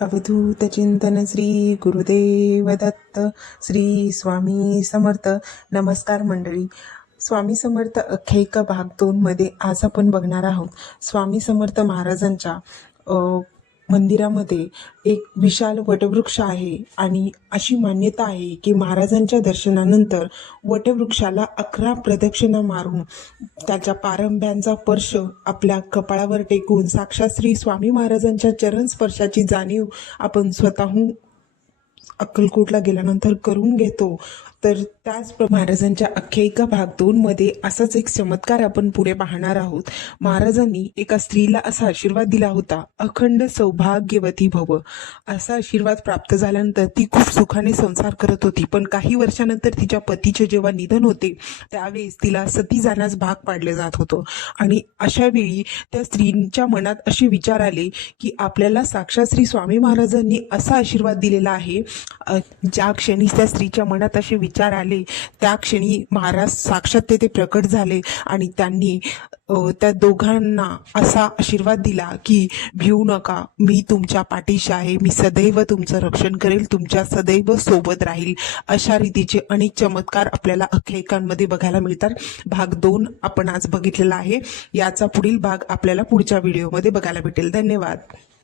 अवधूत चिंतन श्री गुरुदेव दत्त श्री स्वामी समर्थ. नमस्कार मंडळी. स्वामी समर्थ अख्यायिका भाग दोनमध्ये आज आपण बघणार आहोत. स्वामी समर्थ महाराजांच्या मंदिरामध्ये एक विशाल वटवृक्ष आहे आणि अशी मान्यता आहे की महाराजांच्या दर्शनानंतर वटवृक्षाला अकरा प्रदक्षिणा मारून त्याच्या पारंब्यांचा स्पर्श आपल्या कपाळावर टेकून साक्षात श्री स्वामी महाराजांच्या चरण स्पर्शाची जाणीव आपण स्वतःहून अक्कलकोटला गेल्यानंतर करून घेतो. तर त्याच महाराजांच्या आख्यायिका भाग दोन मध्ये असाच एक चमत्कार आपण पुढे पाहणार आहोत. महाराजांनी एका स्त्रीला असा आशीर्वाद दिला होता अखंड सौभाग्यवती भव. असा आशीर्वाद प्राप्त झाल्यानंतर ती खूप सुखाने संसार करत होती पण काही वर्षानंतर तिच्या पतीचे जेव्हा निधन होते त्यावेळेस तिला सती जाण्यास भाग पाडले जात होतं. आणि अशा वेळी त्या स्त्रीच्या मनात असे विचार आले की आपल्याला साक्षात श्री स्वामी महाराजांनी असा आशीर्वाद दिलेला आहे ज्या क्षणी त्या स्त्रीच्या मनात असे विचार आले. त्या क्षणी महाराज साक्षात तेथे प्रकट झाले आणि त्यांनी त्या दोघांना असा आशीर्वाद दिला की भिवू नका. मी तुमच्या पाठीशी आहे. मी सदैव तुमचं रक्षण करेल. तुमच्या सदैव सोबत राहील. अशा रीतीचे अनेक चमत्कार आपल्याला अख्यायिकांमध्ये बघायला मिळतात. भाग दोन आपण आज बघितलेला आहे. याचा पुढील भाग आपल्याला पुढच्या व्हिडिओमध्ये बघायला भेटेल. धन्यवाद.